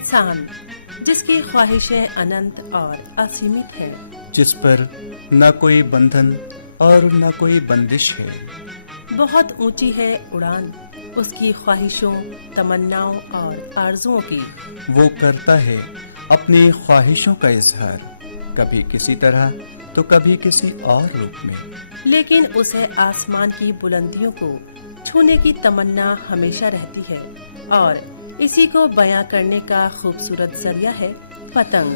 इंसान जिसकी ख्वाहिशें अनंत और असीमित है, जिस पर न कोई बंधन और न कोई बंदिश है। बहुत ऊंची है उड़ान उसकी ख्वाहिशों, तमन्नाओं और आरजुओं की। वो करता है अपनी ख्वाहिशों का इजहार, कभी किसी तरह तो कभी किसी और रूप में। लेकिन उसे आसमान की बुलंदियों को छूने की तमन्ना हमेशा रहती है और इसी को बयां करने का खूबसूरत जरिया है पतंग।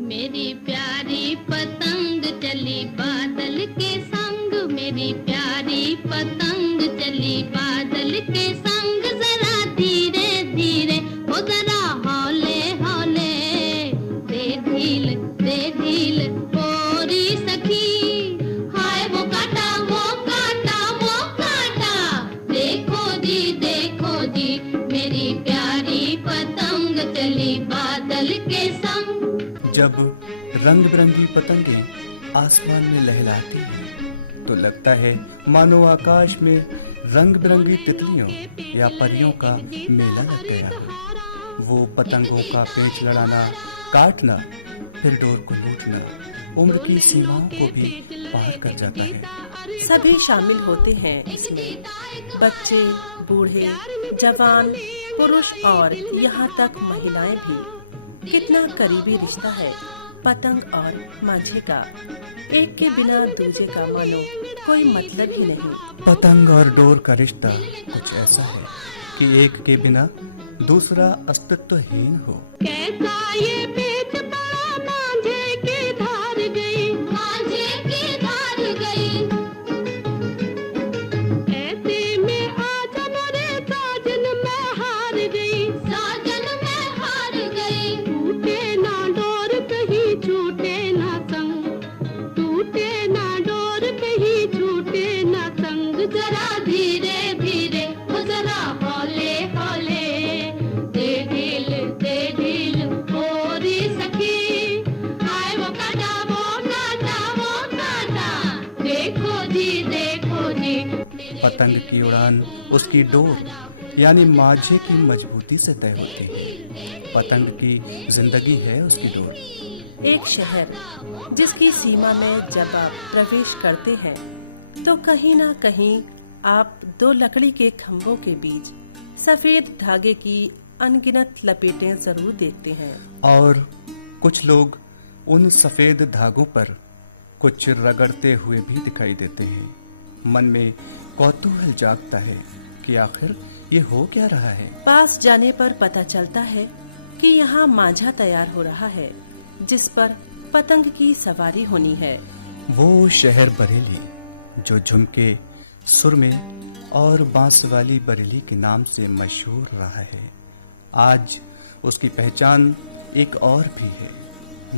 मेरी प्यारी पतंग चली बादल के संग, मेरी प्यारी पतंग चली बादल के संग, जरा धीरे धीरे ओ जरा हौले हौले, दे ढील ओरी सखी, हाय वो काटा वो काटा वो काटा, देखो जी मेरी प्यारी पतंग चली बादल के संग। जब रंग बिरंगी पतंगें आसमान में लहराती हैं तो लगता है मानो आकाश में रंग बिरंगी तितलियों या परियों का मेला लग गया हो। वो पतंगों का पेंच लड़ाना, काटना, फिर डोर को लूटना उम्र की सीमाओं को भी पार कर जाता है। सभी शामिल होते हैं इसमें, बच्चे, बूढ़े, जवान, पुरुष और यहाँ तक महिलाएं भी। कितना करीबी रिश्ता है पतंग और मांझे का, एक के बिना दूजे का मानो कोई मतलब ही नहीं। पतंग और डोर का रिश्ता कुछ ऐसा है कि एक के बिना दूसरा अस्तित्वहीन हो। कैसा ये पेच पड़ा मांझे की धार गई, मांझे की धार गई, ऐसे में आजन रे साजन मैं हार गई, साजन मैं हार गई, टूटे ना डोर कहीं छूटे ना संग, टूटे ना डोर कहीं छूटे ना संग, जरा धीरे धीरे ओ जरा हौले हौले, दे ढील ओरी सखी, हाय वो काटा देखो जी पतंग की उड़ान उसकी डोर यानी मांझे की मजबूती से तय होती है। पतंग की जिंदगी है उसकी डोर। एक शहर जिसकी सीमा में जब आप प्रवेश करते हैं तो कहीं ना कहीं आप दो लकड़ी के खंभों के बीच सफेद धागे की अनगिनत लपेटें जरूर देखते हैं। और कुछ लोग उन सफेद धागों पर कुछ रगड़ते हुए भी दिखाई देते हैं। मन में कौतूहल जागता है कि आखिर ये हो क्या रहा है। पास जाने पर पता चलता है कि यहाँ मांझा तैयार हो रहा है जिस पर पतंग की सवारी होनी है। वो शहर बरेली जो झुमके, सुरमे और बांस वाली बरेली के नाम से मशहूर रहा है, आज उसकी पहचान एक और भी है,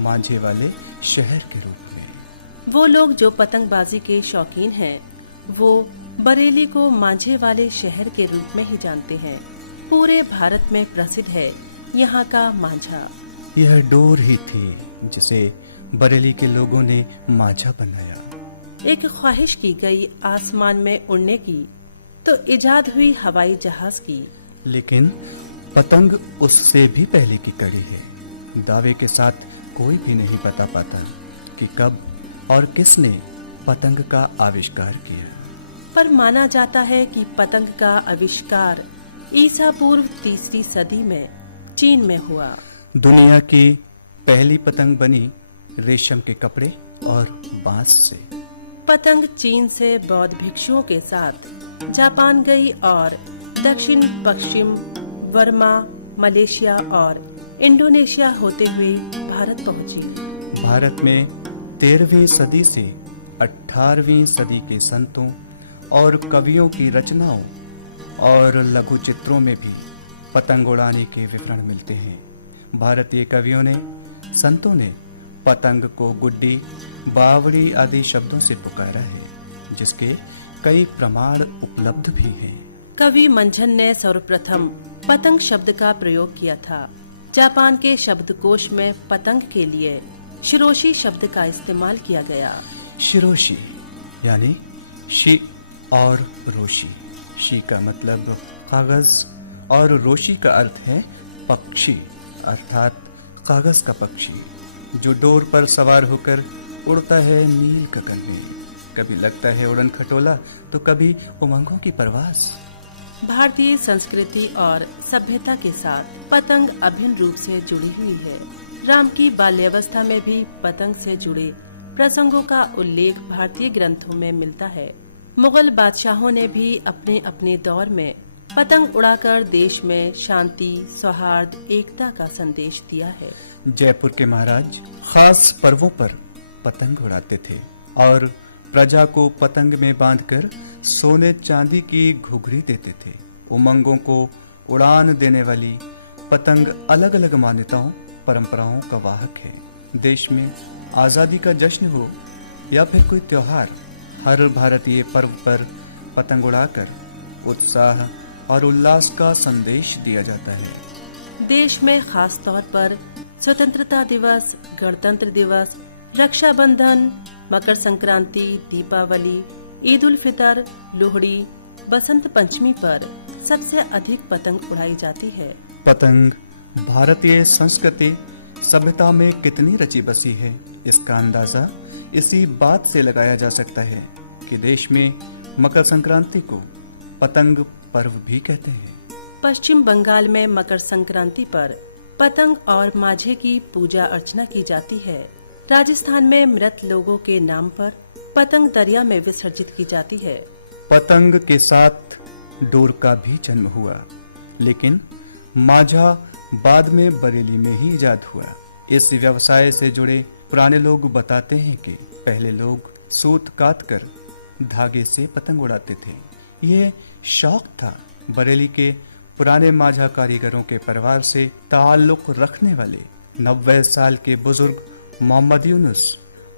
मांझे वाले शहर के रूप में। वो लोग जो पतंगबाजी के शौकीन हैं, वो बरेली को मांझे वाले शहर के रूप में ही जानते हैं। पूरे भारत में प्रसिद्ध है यहाँ का मांझा। यह डोर ही थी जिसे बरेली के लोगों ने मांझा बनाया। एक ख्वाहिश की गई आसमान में उड़ने की तो इजाद हुई हवाई जहाज की। लेकिन पतंग उससे भी पहले की कड़ी है। दावे के साथ कोई भी नहीं बता पाता कि कब और किसने पतंग का आविष्कार किया, पर माना जाता है कि पतंग का आविष्कार ईसा पूर्व 3री सदी में चीन में हुआ। दुनिया की पहली पतंग बनी रेशम के कपड़े और बांस से। पतंग चीन से बौद्ध भिक्षुओं के साथ जापान गई और दक्षिण पश्चिम बर्मा, मलेशिया और इंडोनेशिया होते हुए भारत पहुंची। भारत में 13वीं सदी से 18वीं सदी के संतों और कवियों की रचनाओं और लघु चित्रों में भी पतंग उड़ाने के विवरण मिलते हैं। भारतीय कवियों ने, संतों ने पतंग को गुड्डी, बावड़ी आदि शब्दों से पुकारा है, जिसके कई प्रमाण उपलब्ध भी हैं। कवि मंझन ने सर्वप्रथम पतंग शब्द का प्रयोग किया था। जापान के शब्दकोश में पतंग के लिए शिरोशी शब्द का इस्तेमाल किया गया। शिरोशी यानी शी और रोशी। शी का मतलब कागज और रोशी का अर्थ है पक्षी। अर्थात कागज का पक्षी, जो डोर पर सवार होकर उड़ता है नील गगन में। कभी लगता है उड़न खटोला तो कभी उमंगों की परवास। भारतीय संस्कृति और सभ्यता के साथ पतंग अभिन्न रूप से जुड़ी हुई है। राम की बाल्यावस्था में भी पतंग से जुड़े प्रसंगों का उल्लेख भारतीय ग्रंथों में मिलता है। मुगल बादशाहों ने भी अपने अपने दौर में पतंग उड़ाकर देश में शांति, सौहार्द, एकता का संदेश दिया है। जयपुर के महाराज खास पर्वों पर पतंग उड़ाते थे और प्रजा को पतंग में बांधकर सोने चांदी की घुघरी देते थे। उमंगों को उड़ान देने वाली पतंग अलग अलग मान्यताओं, परंपराओं का वाहक है। देश में आजादी का जश्न हो या फिर कोई त्योहार, हर भारतीय पर्व पर पतंग उड़ाकर उत्साह और उल्लास का संदेश दिया जाता है। देश में खास तौर पर स्वतंत्रता दिवस, गणतंत्र दिवस, रक्षाबंधन, मकर संक्रांति, दीपावली, ईद उल फितर, लोहड़ी, बसंत पंचमी पर सबसे अधिक पतंग उड़ाई जाती है। पतंग भारतीय संस्कृति सभ्यता में कितनी रची बसी है, इसका अंदाजा इसी बात से लगाया जा सकता है कि देश में मकर संक्रांति को पतंग पर्व भी कहते हैं। पश्चिम बंगाल में मकर संक्रांति पर पतंग और माझे की पूजा अर्चना की जाती है। राजस्थान में मृत लोगों के नाम पर पतंग दरिया में विसर्जित की जाती है। पतंग के साथ डोर का भी जन्म हुआ, लेकिन माझा बाद में बरेली में ही इजाद हुआ। इस व्यवसाय से जुड़े पुराने लोग बताते हैं कि पहले लोग सूत काट कर धागे से पतंग उड़ाते थे। ये शौक था। बरेली के पुराने माझा कारीगरों के परिवार से ताल्लुक रखने वाले 90 साल के बुजुर्ग मोहम्मद यूनुस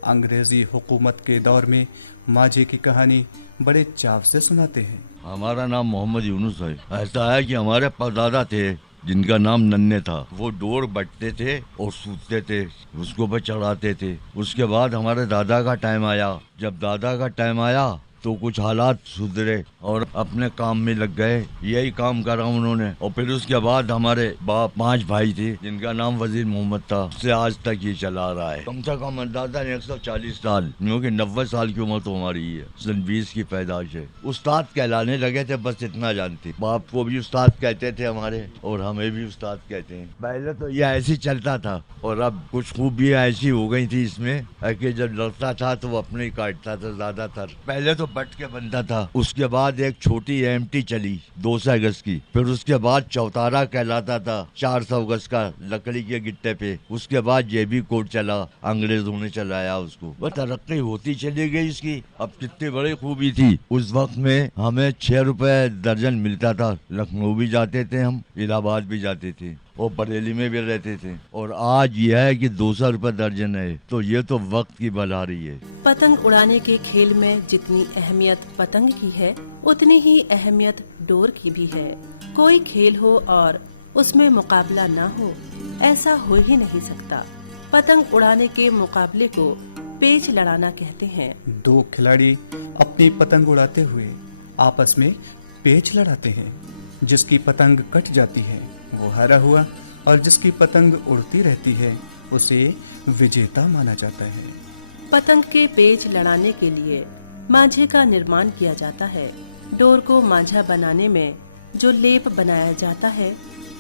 अंग्रेजी हुकूमत के दौर में माझे की कहानी बड़े चाव से सुनाते हैं। हमारा नाम मोहम्मद यूनुस है। ऐसा है कि हमारे परदादा थे जिनका नाम नन्हे था, वो डोर बटते थे और सूतते थे, उसको पर चढ़ाते थे। उसके बाद हमारे दादा का टाइम आया। जब दादा का टाइम आया तो कुछ हालात सुधरे और अपने काम में लग गए। यही काम करा उन्होंने। और फिर उसके बाद हमारे बाप 5 भाई थे जिनका नाम वजीर मोहम्मद था। उससे आज तक ये चला रहा है। कम से कम अंदाजा 140 साल, क्योंकि 90 साल की उम्र तो हमारी है। सन 20 की पैदाइश है। उस्ताद कहलाने लगे थे, बस इतना जानते। बाप को भी उस्ताद कहते थे हमारे, और हमें भी उस्ताद कहते हैं। पहले तो ये ऐसे चलता था, और अब कुछ खूबियाँ ऐसी हो गई थी इसमें कि जब लड़ता था तो वो अपने ही काटता था ज्यादातर। पहले तो बट के बनता था। उसके बाद एक छोटी एमटी चली 200 गज की। फिर उसके बाद चौतारा कहलाता था 400 गज का लकड़ी के गिट्टे पे। उसके बाद ये भी कोट चला, अंग्रेजों ने चलाया उसको। वह तरक्की होती चली गई इसकी। अब कितनी बड़ी खूबी थी। उस वक्त में हमें 6 रुपए दर्जन मिलता था। लखनऊ भी जाते थे हम, इलाहाबाद भी जाते थे और बरेली में भी रहते थे। और आज यह है कि 200 रुपए दर्जन है। तो ये तो वक्त की भलाई है। पतंग उड़ाने के खेल में जितनी अहमियत पतंग की है, उतनी ही अहमियत डोर की भी है। कोई खेल हो और उसमें मुकाबला ना हो, ऐसा हो ही नहीं सकता। पतंग उड़ाने के मुकाबले को पेच लड़ाना कहते हैं। 2 खिलाड़ी अपनी पतंग उड़ाते हुए आपस में पेच लड़ाते हैं। जिसकी पतंग कट जाती है वो हारा हुआ, और जिसकी पतंग उड़ती रहती है उसे विजेता माना जाता है। पतंग के पेच लड़ाने के लिए मांझे का निर्माण किया जाता है। डोर को मांझा बनाने में जो लेप बनाया जाता है,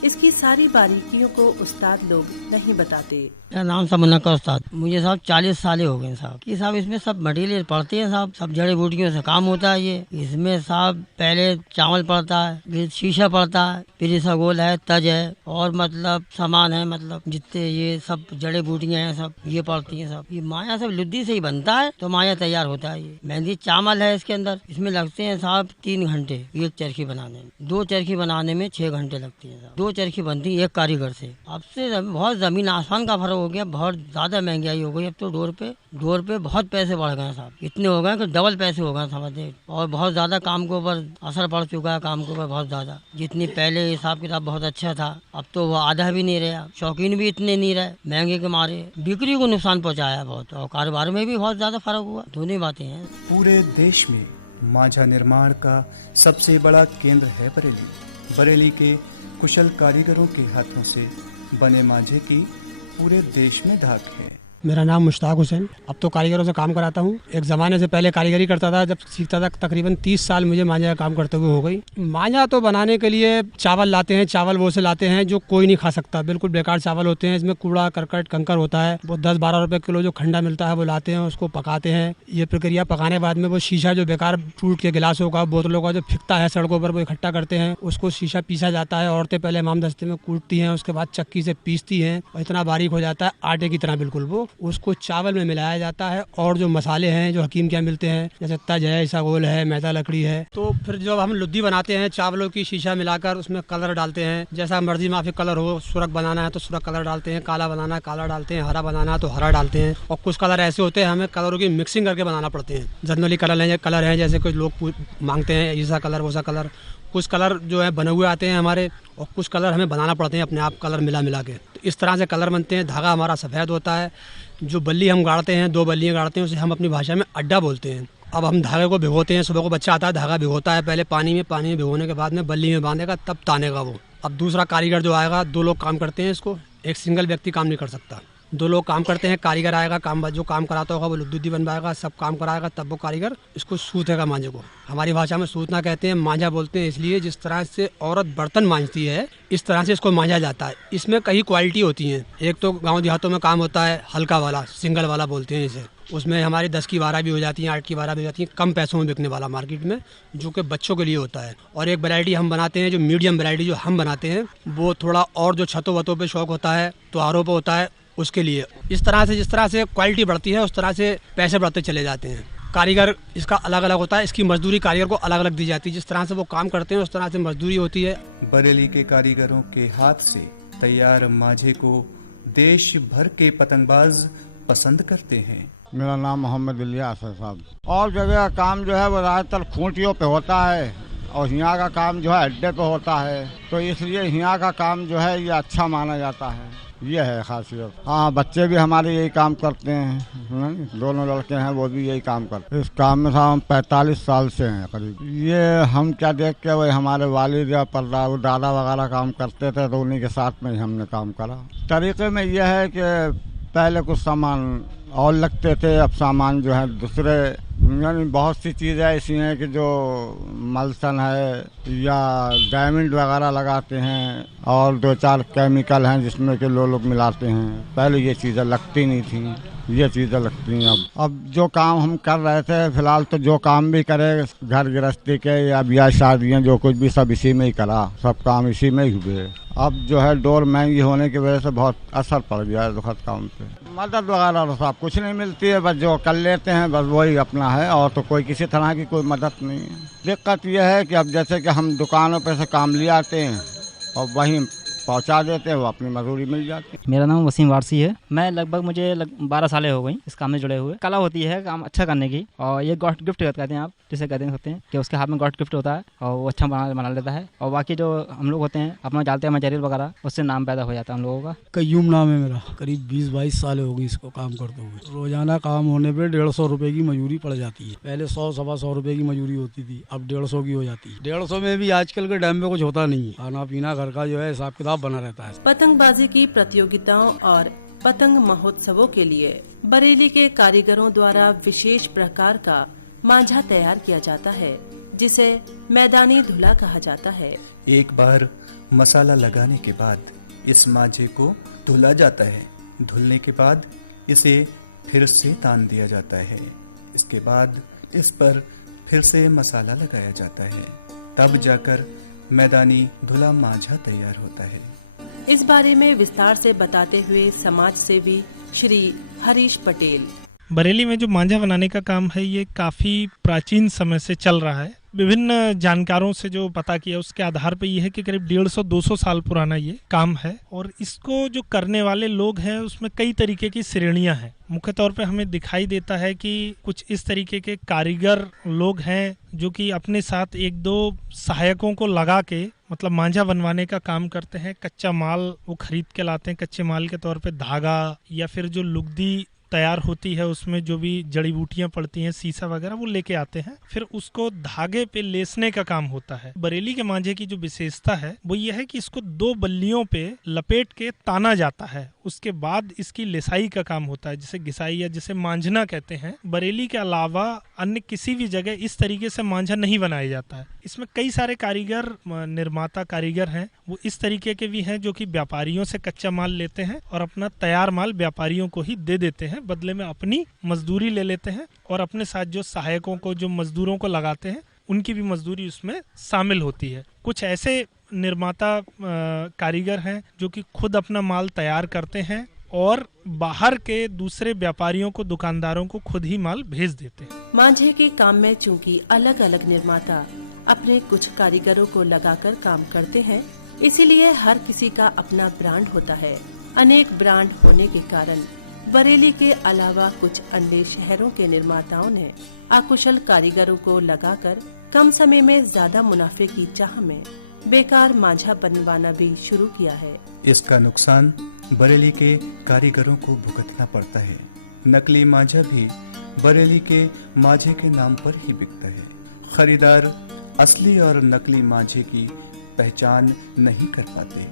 इसकी सारी बारीकियों को उस्ताद लोग नहीं बताते। मेरा नाम साहब मुन्ना का उस्ताद। मुझे साहब 40 साल हो गए साहब कि साहब इसमें सब मटेरियल पड़ते हैं साहब, सब जड़ी बूटियों से काम होता है ये। इसमें साहब पहले चावल पड़ता है, फिर शीशा पड़ता है, फिर इसगोल है, तज है, और मतलब सामान है, मतलब जितने ये सब जड़ी बूटियाँ हैं सब ये पड़ती हैं सब। ये माया सब लुद्दी से ही बनता है तो माया तैयार होता है। ये मेहंदी चावल है इसके अंदर। इसमें लगते हैं साहब 3 घंटे एक चरखी बनाने में। 2 चरखी बनाने में 6 घंटे लगती है साहब। 2 चरखी बनती है एक कारीगर से। अब से बहुत जमीन आसमान का फर्क हो गया, बहुत ज्यादा महंगाई हो गई। अब तो डोर पे बहुत पैसे बढ़ गए साहब। इतने हो गए कि डबल पैसे हो गए समझे। और बहुत ज्यादा काम के ऊपर असर पड़ चुका है, काम के ऊपर बहुत ज्यादा। जितनी पहले हिसाब किताब बहुत अच्छा था, अब तो वो आधा भी नहीं रहा। शौकीन भी इतने नहीं रहे, महंगे के मारे बिक्री को नुकसान पहुँचाया बहुत, और कारोबार में भी बहुत ज्यादा फर्क हुआ। दोनों बातें हैं। पूरे देश में माझा निर्माण का सबसे बड़ा केंद्र है बरेली। बरेली के कुशल कारीगरों के हाथों से बने मांझे की पूरे देश में धाक है। मेरा नाम मुश्ताक हुसैन। अब तो कारीगरों से काम कराता हूँ। एक ज़माने से पहले कारीगरी करता था, जब सीखता था तकरीबन 30 साल मुझे मांझा का काम करते हुए हो गई। मांझा तो बनाने के लिए चावल लाते हैं, चावल वो से लाते हैं जो कोई नहीं खा सकता, बिल्कुल बेकार चावल होते हैं। इसमें कूड़ा करकट कंकर होता है। वो 10-12 रुपये किलो जो खंडा मिलता है वो लाते हैं, उसको पकाते हैं। ये प्रक्रिया पकाने के बाद में वो शीशा जो बेकार टूट के गिलासों का, बोतलों का जो फिकता है सड़कों पर, वो इकट्ठा करते हैं। उसको शीशा पीसा जाता है। औरतें पहले इमामदस्ते में कूटती हैं, उसके बाद चक्की से पीसती हैं और इतना बारीक हो जाता है आटे की तरह बिल्कुल। वो उसको चावल में मिलाया जाता है और जो मसाले हैं जो हकीम के यहाँ मिलते हैं, जैसे तज है, इसबगोल है, मैदा लकड़ी है, तो फिर जब हम लुद्दी बनाते हैं चावलों की शीशा मिलाकर उसमें कलर डालते हैं। जैसा मर्जी माफी कलर हो, सुरख बनाना है तो सुरख कलर डालते हैं, काला बनाना है काला डालते हैं, हरा बनाना है तो हरा डालते हैं। और कुछ कलर ऐसे होते हैं हमें कलरों की मिक्सिंग करके बनाना पड़ते हैं। जनरली कलर हैं जैसे कुछ लोग मांगते हैं ऐसा कलर वैसा कलर। कुछ कलर जो है बने हुए आते हैं हमारे, और कुछ कलर हमें बनाना पड़ते हैं अपने आप, कलर मिला के। तो इस तरह से कलर बनते हैं। धागा हमारा सफ़ेद होता है। जो बल्ली हम गाड़ते हैं, 2 बल्लियाँ गाड़ते हैं, उसे हम अपनी भाषा में अड्डा बोलते हैं। अब हम धागे को भिगोते हैं। सुबह को बच्चा आता है, धागा भिगोता है पहले पानी में भिगोने के बाद में बल्ली में बांधेगा, तब तानेगा वो। अब दूसरा कारीगर जो आएगा, 2 लोग काम करते हैं इसको, एक सिंगल व्यक्ति काम नहीं कर सकता। 2 लोग काम करते हैं। कारीगर आएगा, काम जो काम कराता होगा वो लुद्दी बनवाएगा, सब काम कराएगा, तब वो कारीगर इसको सूतेगा मांझे को। हमारी भाषा में सूतना कहते हैं, मांझा बोलते हैं इसलिए जिस तरह से औरत बर्तन मांझती है इस तरह से इसको मांझा जाता है। इसमें कई क्वालिटी होती हैं। एक तो गाँव देहातों में काम होता है हल्का वाला, सिंगल वाला बोलते हैं इसे। उसमें हमारी 10 की 12 भी हो जाती हैं, 8 की 12 भी हो जाती हैं, कम पैसों में बिकने वाला मार्केट में, जो कि बच्चों के लिए होता है। और एक वैरायटी हम बनाते हैं जो मीडियम वैरायटी जो हम बनाते हैं, वो थोड़ा और जो छतों वतों पे शौक होता है, त्योहारों पे होता है, उसके लिए। इस तरह से जिस तरह से क्वालिटी बढ़ती है उस तरह से पैसे बढ़ते चले जाते हैं। कारीगर इसका अलग अलग होता है। इसकी मजदूरी कारीगर को अलग अलग दी जाती है। जिस तरह से वो काम करते हैं उस तरह से मजदूरी होती है। बरेली के कारीगरों के हाथ से तैयार मांझे को देश भर के पतंगबाज पसंद करते हैं। मेरा नाम मोहम्मद इलियास है साहब। और जगह का काम जो है वो ज़्यादातर खूंटियों पे होता है और यहाँ का काम जो है अड्डे पे होता है, तो इसलिए यहाँ का काम जो है ये अच्छा माना जाता है। ये है खासियत। हाँ, बच्चे भी हमारे यही काम करते हैं। 2 लड़के हैं वो भी यही काम करते हैं। इस काम में हम 45 साल से हैं करीब। ये हम क्या देख के वही हमारे वालिद या दादा वगैरह काम करते थे, तो उन्हीं के साथ में ही हमने काम करा। तरीके में यह है कि पहले कुछ सामान और लगते थे, अब सामान जो है दूसरे, यानी बहुत सी चीज़ें ऐसी हैं कि जो मलसन है या डायमंड वगैरह लगाते हैं, और 2-4 केमिकल हैं जिसमें कि लोग मिलाते हैं। पहले ये चीज़ें लगती नहीं थी, ये चीज़ें लगती हैं अब जो काम हम कर रहे थे फिलहाल, तो जो काम भी करे घर गृहस्थी के या ब्याह शादियाँ जो कुछ भी सब इसी में ही करा, सब काम इसी में ही हुए। अब जो है डोर महंगी होने की वजह से बहुत असर पड़ गया है दुखद काम पे। मदद वगैरह तो साहब कुछ नहीं मिलती है, बस जो कर लेते हैं बस वही अपना है, और तो कोई किसी तरह की कोई मदद नहीं है। दिक्कत यह है कि अब जैसे कि हम दुकानों पे से काम ले आते हैं और वहीं पहुंचा देते हैं, वो अपनी मजदूरी मिल जाती है। मेरा नाम वसीम वारसी है। मैं लगभग मुझे 12 सालें हो गई इस काम में जुड़े हुए। कला होती है काम अच्छा करने की, और ये गॉड गिफ्ट कहते हैं आप, जिसे कहते हैं सकते हैं कि उसके हाथ में गॉड गिफ्ट होता है और वो अच्छा बना लेता है। और बाकी जो हम लोग होते हैं अपना डालते हैं मटेरियल वगैरह, उससे नाम पैदा हो जाता है हम लोगों का। कयूम नाम है मेरा। करीब 20-22 साल हो गई इसको काम करते हुए। रोजाना काम होने पे 150 रुपए की मजदूरी पड़ जाती है। पहले 100-125 रुपए की मजदूरी होती थी, अब 150 की हो जाती है। 150 में भी आजकल के टाइम में कुछ होता नहीं है। खाना पीना घर का जो है हिसाब किताब बना रहता है। पतंगबाजी की प्रतियोगिताओं और पतंग महोत्सवों के लिए बरेली के कारीगरों द्वारा विशेष प्रकार का मांझा तैयार किया जाता है, जिसे मैदानी धुला कहा जाता है। एक बार मसाला लगाने के बाद इस मांझे को धुला जाता है। धुलने के बाद इसे फिर से तान दिया जाता है। इसके बाद इस पर फिर से मसाला लगाया जाता है, तब जाकर मैदानी धुला मांझा तैयार होता है। इस बारे में विस्तार से बताते हुए समाज सेवी श्री हरीश पटेल। बरेली में जो मांझा बनाने का काम है ये काफ़ी प्राचीन समय से चल रहा है। विभिन्न जानकारों से जो पता किया उसके आधार पर यह है कि करीब 150-200 साल पुराना ये काम है, और इसको जो करने वाले लोग हैं उसमें कई तरीके की श्रेणियां हैं। मुख्य तौर पे हमें दिखाई देता है कि कुछ इस तरीके के कारीगर लोग हैं जो कि अपने साथ 1-2 सहायकों को लगा के मतलब मांझा बनवाने का काम करते हैं। कच्चा माल वो खरीद के लाते हैं, कच्चे माल के तौर पे धागा या फिर जो लुगदी तैयार होती है उसमें जो भी जड़ी बूटियां पड़ती हैं, सीसा वगैरह, वो लेके आते हैं। फिर उसको धागे पे लेसने का काम होता है। बरेली के मांझे की जो विशेषता है वो ये है कि इसको 2 बल्लियों पे लपेट के ताना जाता है। उसके बाद इसकी लिसाई का काम होता है, जिसे घिसाई या जिसे मांझना कहते हैं। बरेली के अलावा अन्य किसी भी जगह इस तरीके से मांझा नहीं बनाया जाता है। इसमें कई सारे कारीगर, निर्माता कारीगर हैं, वो इस तरीके के भी हैं जो कि व्यापारियों से कच्चा माल लेते हैं और अपना तैयार माल व्यापारियों को ही दे देते हैं, बदले में अपनी मजदूरी ले लेते हैं और अपने साथ जो सहायकों को, जो मजदूरों को लगाते हैं, उनकी भी मजदूरी उसमें शामिल होती है। कुछ ऐसे निर्माता कारीगर हैं जो कि खुद अपना माल तैयार करते हैं और बाहर के दूसरे व्यापारियों को, दुकानदारों को खुद ही माल भेज देते हैं। मांझे के काम में चूंकि अलग अलग निर्माता अपने कुछ कारीगरों को लगाकर काम करते हैं, इसीलिए हर किसी का अपना ब्रांड होता है। अनेक ब्रांड होने के कारण बरेली के अलावा कुछ अन्य शहरों के निर्माताओं ने अकुशल कारीगरों को लगाकर कम समय में ज्यादा मुनाफे की चाह में बेकार मांझा बनवाना भी शुरू किया है। इसका नुकसान बरेली के कारीगरों को भुगतना पड़ता है। नकली मांझा भी बरेली के मांझे के नाम पर ही बिकता है। खरीदार असली और नकली मांझे की पहचान नहीं कर पाते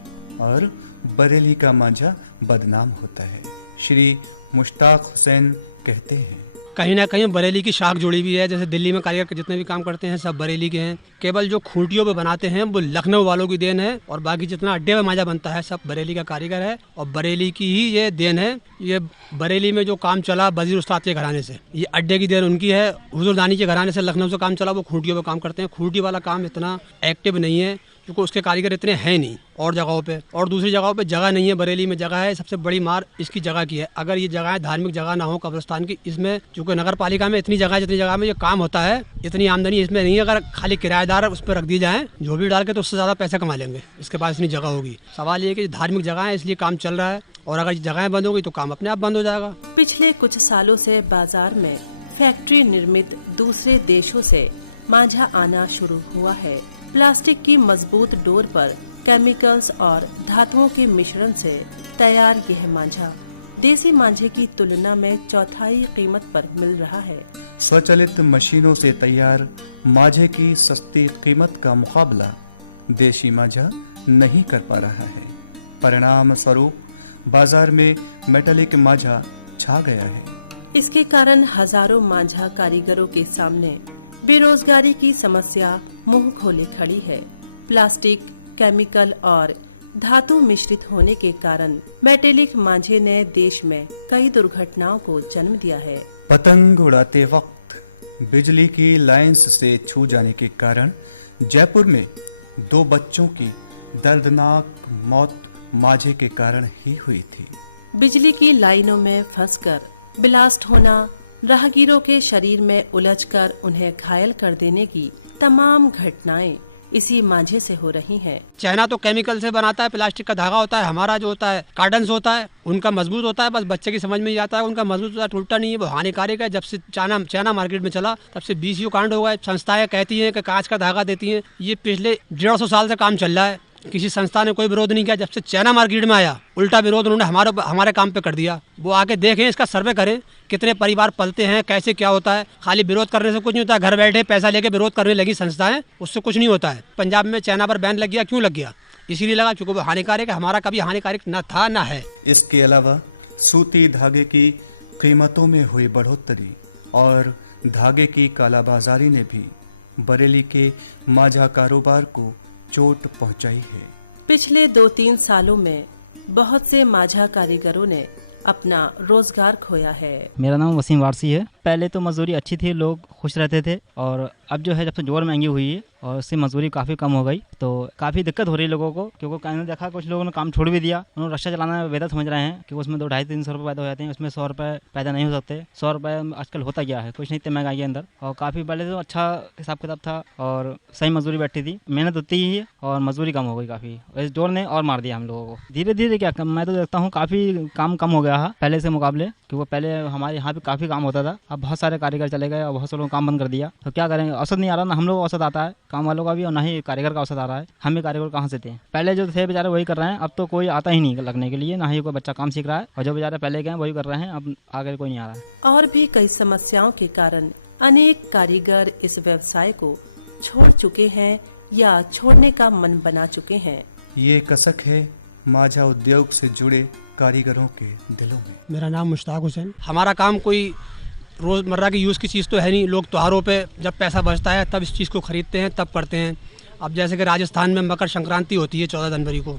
और बरेली का मांझा बदनाम होता है। श्री मुश्ताक हुसैन कहते हैं, कहीं ना कहीं बरेली की शाख जुड़ी हुई है। जैसे दिल्ली में कारीगर जितने भी काम करते हैं सब बरेली के हैं। केवल जो खूंटियों पे बनाते हैं वो लखनऊ वालों की देन है और बाकी जितना अड्डे में मांझा बनता है सब बरेली का कारीगर है और बरेली की ही ये देन है। ये बरेली में जो काम चला वजीर उस्ताद के घराने से, ये अड्डे की देन उनकी है। हुजूर दानी के घराने से लखनऊ से काम चला, वो खूंटियों पे काम करते हैं। खूंटी वाला काम इतना एक्टिव नहीं है क्योंकि उसके कारीगर इतने हैं नहीं और जगहों पे, और दूसरी जगहों पे जगह नहीं है। बरेली में जगह है, सबसे बड़ी मार इसकी जगह की है। अगर ये जगह धार्मिक जगह ना हो कब्रिस्तान की, इसमें चूंकि नगर पालिका में इतनी जगह है, जितनी जगह में ये काम होता है इतनी आमदनी इसमें नहीं है। अगर खाली किराएदार उस पर रख दी जाए जो भी डाल के, तो उससे ज्यादा पैसे कमा लेंगे। इसके पास इतनी जगह होगी। सवाल ये कि धार्मिक जगह है इसलिए काम चल रहा है, और अगर जगहें बंद होगी तो काम अपने आप बंद हो जाएगा। पिछले कुछ सालों से बाजार में फैक्ट्री निर्मित दूसरे देशों से मांझा आना शुरू हुआ है। प्लास्टिक की मजबूत डोर पर केमिकल्स और धातुओं के मिश्रण से तैयार यह मांझा देसी मांझे की तुलना में चौथाई कीमत पर मिल रहा है। स्वचालित मशीनों से तैयार मांझे की सस्ती कीमत का मुकाबला देसी मांझा नहीं कर पा रहा है। परिणाम स्वरूप बाजार में मेटालिक मांझा छा गया है। इसके कारण हजारों मांझा कारीगरों के सामने बेरोजगारी की समस्या मुंह खोले खड़ी है। प्लास्टिक, केमिकल और धातु मिश्रित होने के कारण मेटालिक मांझे ने देश में कई दुर्घटनाओं को जन्म दिया है। पतंग उड़ाते वक्त बिजली की लाइंस से छू जाने के कारण जयपुर में 2 बच्चों की दर्दनाक मौत मांझे के कारण ही हुई थी। बिजली की लाइनों में फंसकर ब्लास्ट होना, राहगीरों के शरीर में उलझकर उन्हें घायल कर देने की तमाम घटनाएं इसी मांझे से हो रही हैं। चाइना तो केमिकल से बनाता है, प्लास्टिक का धागा होता है। हमारा जो होता है कार्डन्स होता है, उनका मजबूत होता है। बस बच्चे की समझ में नहीं आता है, उनका मजबूत होता है, टूटता नहीं है, वो हानिकारक है। जब से चाइना मार्केट में चला तब से BCO कांड हो गए। संस्थाएं कहती हैं कि कांच का धागा देती हैं। ये पिछले 150 साल से काम चल रहा है, किसी संस्था ने कोई विरोध नहीं किया। जब से चाइना मार्केट में आया उल्टा विरोध उन्होंने हमारे काम पे कर दिया। वो आके देखें, इसका सर्वे करें, कितने परिवार पलते हैं, कैसे क्या होता है। खाली विरोध करने से कुछ नहीं होता है। घर बैठे पैसा लेके विरोध करने लगी संस्थाएं, उससे कुछ नहीं होता है। पंजाब में चाइना पर बैन लग गया, क्यों लग गया? इसीलिए लगा क्योंकि वो हानिकारक है। हमारा कभी हानिकारक न था न है। इसके अलावा सूती धागे की कीमतों में हुई बढ़ोतरी और धागे की कालाबाजारी ने भी बरेली के मांझा कारोबार को चोट पहुंचाई है। पिछले 2-3 सालों में बहुत से मांझा कारीगरों ने अपना रोजगार खोया है। मेरा नाम वसीम वारसी है। पहले तो मजदूरी अच्छी थी, लोग खुश रहते थे, और अब जो है जब से जोर महंगी हुई है और उससे मजदूरी काफ़ी कम हो गई, तो काफ़ी दिक्कत हो रही है लोगों को। क्योंकि मैंने देखा कुछ लोगों ने काम छोड़ भी दिया, उन्होंने रक्षा चलाना बेहतर समझ रहे हैं कि उसमें 200-250-300 रुपये पैदा हो जाते हैं, उसमें 100 रुपये पैदा नहीं हो सकते। 100 रुपये आजकल होता क्या है, कुछ नहीं, इतने महंगाई के अंदर। और काफ़ी पहले तो अच्छा हिसाब किताब था और सही मजदूरी बैठती थी, मेहनत होती ही है और मजदूरी कम हो गई काफ़ी। इस जोर ने और मार दिया हम लोगों को। धीरे धीरे क्या मैं तो देखता हूँ काफ़ी काम कम हो गया है पहले से मुकाबले, क्योंकि पहले हमारे यहाँ पे काफ़ी काम होता था। अब बहुत सारे कारीगर चले गए और बहुत से लोगों ने काम बंद कर दिया, तो क्या करेंगे, औसत नहीं आ रहा ना, हम लोग औसत आता है काम वालों का भी और ना ही कारीगर का अवसर आ रहा है। हमें कारीगर कहाँ से दें? पहले जो थे बेचारे वही कर रहे हैं, अब तो कोई आता ही नहीं लगने के लिए, ना ही कोई बच्चा काम सीख रहा है, और जो बेचारे पहले गए वही कर रहे हैं, अब आगे कोई नहीं आ रहा है। और भी कई समस्याओं के कारण अनेक कारीगर इस व्यवसाय को छोड़ चुके हैं या छोड़ने का मन बना चुके हैं। ये कसक है माझा उद्योग से जुड़े कारीगरों के दिलों में। मेरा नाम मुश्ताक हुसैन। हमारा काम कोई रोज़मर्रा की यूज़ की चीज़ तो है नहीं। लोग त्योहारों पे जब पैसा बचता है तब इस चीज़ को ख़रीदते हैं, तब करते हैं। अब जैसे कि राजस्थान में मकर संक्रांति होती है 14 जनवरी को,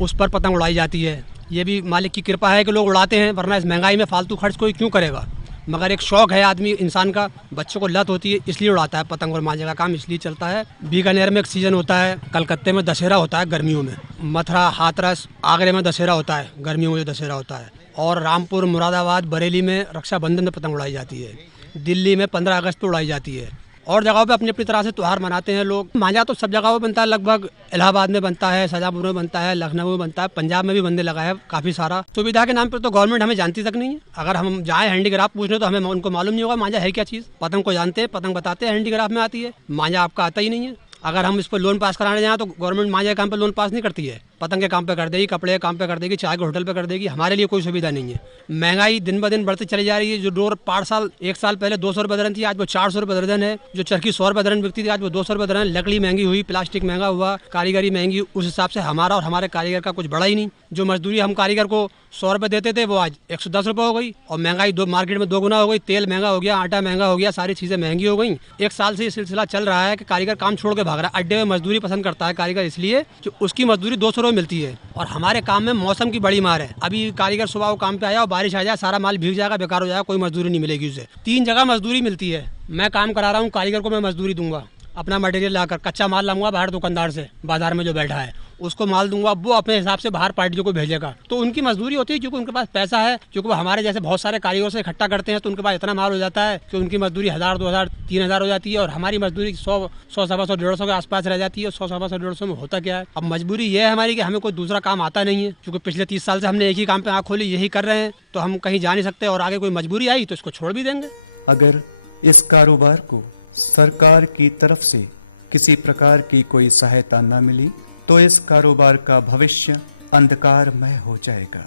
उस पर पतंग उड़ाई जाती है। ये भी मालिक की कृपा है कि लोग उड़ाते हैं, वरना इस महंगाई में फालतू खर्च कोई क्यों करेगा। मगर एक शौक़ है आदमी इंसान का, बच्चों को लत होती है इसलिए उड़ाता है। पतंग और मांझे का काम इसलिए चलता है। बीकानेर में एक सीज़न होता है, कलकत्ते में दशहरा होता है गर्मियों में, मथुरा हाथरस आगरे में दशहरा होता है गर्मियों में, जो दशहरा होता है, और रामपुर मुरादाबाद बरेली में रक्षाबंधन में पतंग उड़ाई जाती है। दिल्ली में 15 अगस्त पर उड़ाई जाती है। और जगहों पे अपनी अपनी तरह से त्यौहार मनाते हैं लोग। मांझा तो सब जगहों पे बनता है, लगभग इलाहाबाद में बनता है, शाहजहाँपुर में बनता है, लखनऊ में बनता है, पंजाब में भी बनने लगा है काफ़ी सारा। सुविधा के नाम पर तो गवर्नमेंट हमें जानती तक नहीं है। अगर हम जाएँ हैंडीक्राफ्ट पूछने तो हमें उनको मालूम नहीं होगा मांझा है क्या चीज़। पतंग को जानते हैं, पतंग बताते हैं हैंडीक्राफ्ट में आती है, मांझा आपका आता ही नहीं है। अगर हम इस पर लोन पास कराने जाएँ तो गवर्नमेंट मांझे के काम पर लोन पास नहीं करती है, पतंग के काम पे कर देगी, कपड़े के काम पे कर देगी, चाय के होटल पे कर देगी। हमारे लिए कोई सुविधा नहीं है। महंगाई दिन ब दिन बढ़ती चली जा रही है। जो डोर 1 साल पहले 200 रुपये दर्जन थी, आज वो 400 रुपये दर्जन है। जो चरखी 100 रुपये दर्जन बिकती थी, आज वो 200 रुपये दर्जन। लकड़ी महंगी हुई, प्लास्टिक महंगा हुआ, कारीगरी महंगी। उस हिसाब से हमारा और हमारे कारीगर का कुछ बढ़ा ही नहीं। जो मजदूरी हम कारीगर को 100 रुपये देते थे वो आज 110 रुपये हो गई, और महंगाई मार्केट में 2 गुना हो गई। तेल महंगा हो गया, आटा महंगा हो गया, सारी चीज़ें महंगी हो गई। 1 साल से ये सिलसिला चल रहा है कि कारीगर काम छोड़ के भाग रहा है। अड्डे में मजदूरी पसंद करता है कारीगर इसलिए जो उसकी मजदूरी 200 रुपये मिलती है, और हमारे काम में मौसम की बड़ी मार है। अभी कारीगर सुबह को काम पे आया और बारिश आ जाए, सारा माल भीग जाएगा, बेकार हो जाएगा, कोई मजदूरी नहीं मिलेगी उसे। 3 जगह मजदूरी मिलती है। मैं काम करा रहा हूँ, कारीगर को मैं मजदूरी दूंगा, अपना मटेरियल लाकर कच्चा माल लाऊंगा बाहर दुकानदार से, बाजार में जो बैठा है उसको माल दूंगा, वो अपने हिसाब से बाहर पार्टियों को भेजेगा। तो उनकी मजदूरी होती है क्योंकि उनके पास पैसा है, क्योंकि वो हमारे जैसे बहुत सारे कारीगरों से इकट्ठा करते हैं, तो उनके पास इतना माल हो जाता है कि उनकी मजदूरी 1000, 2000, 3000 हो जाती है, और हमारी मजदूरी 100, 125, 150 के आसपास रह जाती है। 100, 150 में होता क्या है, अब मजबूरी ये है हमारी कि हमें कोई दूसरा काम आता नहीं है, क्योंकि पिछले 30 साल से हमने एक ही काम पे आँख खोली, यही कर रहे हैं, तो हम कहीं जा नहीं सकते, और आगे कोई मजबूरी आई तो इसको छोड़ भी देंगे। अगर इस कारोबार को सरकार की तरफ से किसी प्रकार की कोई सहायता न मिली तो इस कारोबार का भविष्य अंधकारमय हो जाएगा।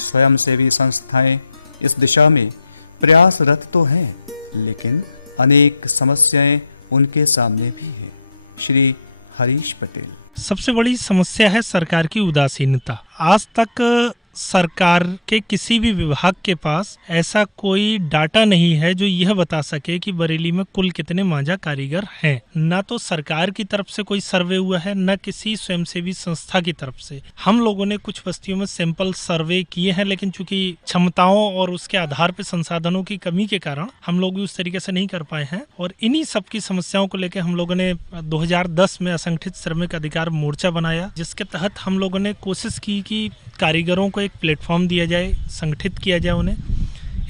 स्वयंसेवी संस्थाएं इस दिशा में प्रयासरत तो हैं, लेकिन अनेक समस्याएं उनके सामने भी हैं। श्री हरीश पटेल। सबसे बड़ी समस्या है सरकार की उदासीनता। आज तक सरकार के किसी भी विभाग के पास ऐसा कोई डाटा नहीं है जो यह बता सके कि बरेली में कुल कितने मांझा कारीगर हैं। न तो सरकार की तरफ से कोई सर्वे हुआ है, न किसी स्वयंसेवी संस्था की तरफ से। हम लोगों ने कुछ बस्तियों में सैंपल सर्वे किए हैं, लेकिन चूंकि क्षमताओं और उसके आधार पर संसाधनों की कमी के कारण हम लोग उस तरीके से नहीं कर पाए हैं। और इन्हीं सब की समस्याओं को लेकर हम लोगों ने 2010 में असंगठित श्रमिक अधिकार मोर्चा बनाया, जिसके तहत हम लोगों ने कोशिश की कि कारीगरों को एक प्लेटफॉर्म दिया जाए, संगठित किया जाए उन्हें।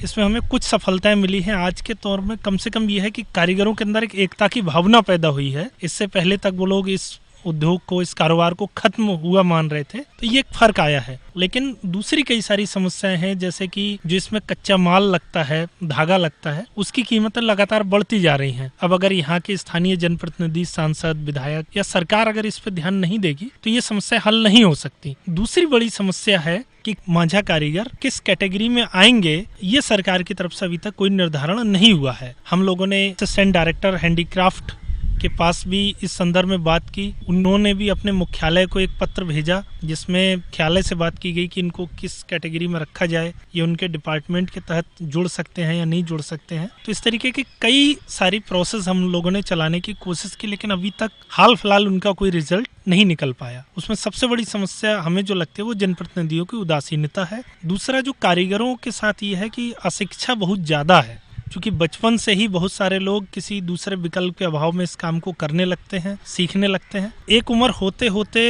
इसमें हमें कुछ सफलताएं मिली हैं। आज के तौर में कम से कम ये है कि कारीगरों के अंदर एक एकता की भावना पैदा हुई है। इससे पहले तक वो लोग इस उद्योग को, इस कारोबार को खत्म हुआ मान रहे थे, तो ये एक फर्क आया है। लेकिन दूसरी कई सारी समस्याएं हैं, जैसे कि जो इसमें कच्चा माल लगता है, धागा लगता है, उसकी कीमतें लगातार बढ़ती जा रही हैं। अब अगर यहाँ के स्थानीय जनप्रतिनिधि, सांसद, विधायक या सरकार अगर इस पर ध्यान नहीं देगी तो ये समस्या हल नहीं हो सकती। दूसरी बड़ी समस्या है कि मांझा कारीगर किस कैटेगरी में आएंगे, ये सरकार की तरफ से अभी तक कोई निर्धारण नहीं हुआ है। हम लोगों ने असिस्टेंट डायरेक्टर हैंडीक्राफ्ट के पास भी इस संदर्भ में बात की। उन्होंने भी अपने मुख्यालय को एक पत्र भेजा जिसमें मुख्यालय से बात की गई कि इनको किस कैटेगरी में रखा जाए, ये उनके डिपार्टमेंट के तहत जुड़ सकते हैं या नहीं जुड़ सकते हैं। तो इस तरीके की कई सारी प्रोसेस हम लोगों ने चलाने की कोशिश की, लेकिन अभी तक हाल फिलहाल उनका कोई रिजल्ट नहीं निकल पाया। उसमें सबसे बड़ी समस्या हमें जो लगती है वो जनप्रतिनिधियों की उदासीनता है। दूसरा जो कारीगरों के साथ ये है कि अशिक्षा बहुत ज्यादा है, क्योंकि बचपन से ही बहुत सारे लोग किसी दूसरे विकल्प के अभाव में इस काम को करने लगते हैं, सीखने लगते हैं। एक उम्र होते होते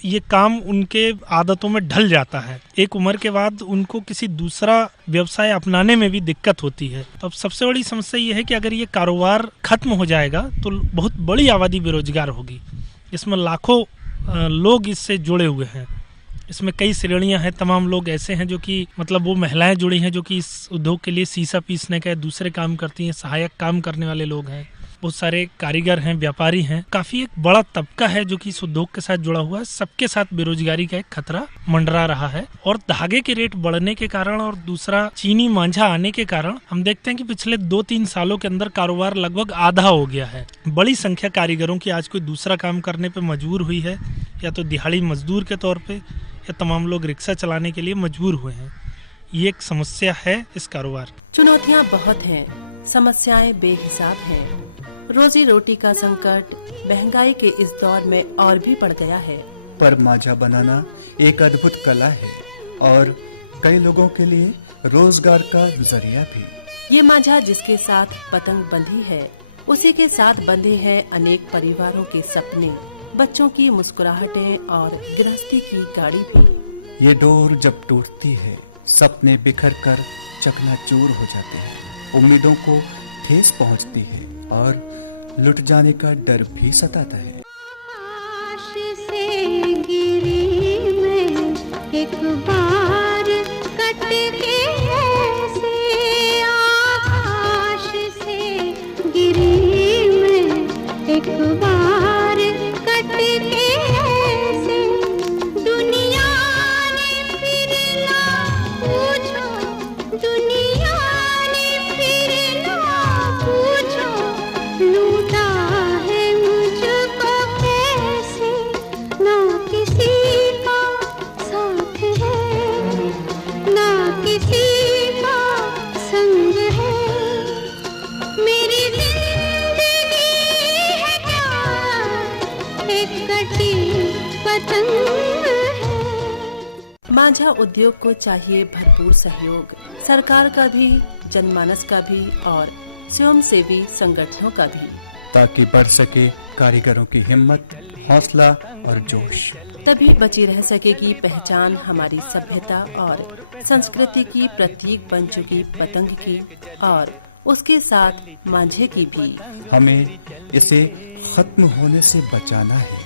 ये काम उनके आदतों में ढल जाता है। एक उम्र के बाद उनको किसी दूसरा व्यवसाय अपनाने में भी दिक्कत होती है। तो अब सबसे बड़ी समस्या ये है कि अगर ये कारोबार खत्म हो जाएगा तो बहुत बड़ी आबादी बेरोजगार होगी। इसमें लाखों लोग इससे जुड़े हुए हैं। इसमें कई श्रेणियां हैं। तमाम लोग ऐसे हैं जो कि मतलब वो महिलाएं जुड़ी हैं जो कि इस उद्योग के लिए शीशा पीसने का दूसरे काम करती हैं, सहायक काम करने वाले लोग हैं। बहुत सारे कारीगर हैं, व्यापारी हैं, काफी एक बड़ा तबका है जो कि इस उद्योग के साथ जुड़ा हुआ है। सबके साथ बेरोजगारी का एक खतरा मंडरा रहा है और धागे के रेट बढ़ने के कारण और दूसरा चीनी मांझा आने के कारण हम देखते हैं कि पिछले 2-3 सालों के अंदर कारोबार लगभग आधा हो गया है। बड़ी संख्या कारीगरों की आज कोई दूसरा काम करने पे मजबूर हुई है, या तो दिहाड़ी मजदूर के तौर पे, या तमाम लोग रिक्शा चलाने के लिए मजबूर हुए हैं। ये एक समस्या है इस कारोबार। चुनौतियाँ बहुत हैं, समस्याएं बेहिसाब हैं। रोजी रोटी का संकट महंगाई के इस दौर में और भी बढ़ गया है। पर मांझा बनाना एक अद्भुत कला है और कई लोगों के लिए रोजगार का जरिया भी। ये मांझा जिसके साथ पतंग बंधी है, उसी के साथ बंधे हैं अनेक परिवारों के सपने, बच्चों की मुस्कुराहटें और गृहस्थी की गाड़ी भी। ये डोर जब टूटती है, सपने बिखर कर चकनाचूर हो जाते हैं, उम्मीदों को ठेस पहुंचती है और लुट जाने का डर भी सताता है। आकाश से गिरी मैं एक बार कट के ऐसे, आकाश से गिरी मैं एक बार कट के ऐसे, दुनिया ने फिर ना पूछो, दुनिया ने फिर ना पूछो, लूटा है मुझको कैसे, ना किसी का साथ है, ना किसी का संग है, मेरी जिंदगी है क्या एक कटी पतंग है। मांझा उद्योग को चाहिए भरपूर सहयोग, सरकार का भी, जनमानस का भी और स्वयंसेवी संगठनों का भी, ताकि बढ़ सके कारीगरों की हिम्मत, हौसला और जोश। तभी बची रह सकेगी पहचान हमारी सभ्यता और संस्कृति की प्रतीक बन चुकी पतंग की और उसके साथ मांझे की भी। हमें इसे खत्म होने से बचाना है,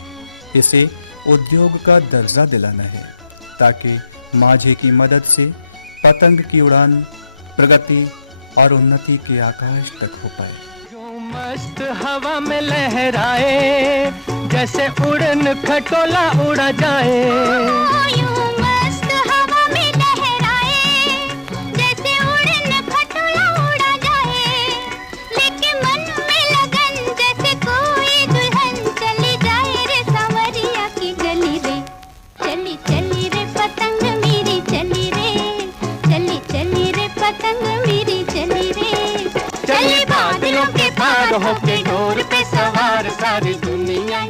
इसे उद्योग का दर्जा दिलाना है, ताकि मांझे की मदद से पतंग की उड़ान प्रगति और उन्नति के आकाश तक हो पाए। मस्त हवा में लहराए, जैसे उड़न खटोला उड़ा जाए, यूं मस्त हवा में लहराए, जैसे उड़न खटोला उड़ा जाए, लेके मन में लगन जैसे कोई दुल्हन चली जाए रे सांवरिया की गली रे, चली चली रे पतंग मेरी चली रे, चली चली रे पतंग मेरी चली रे, चली बादलों के पार होके डोर पे सवार सारी दुनिया।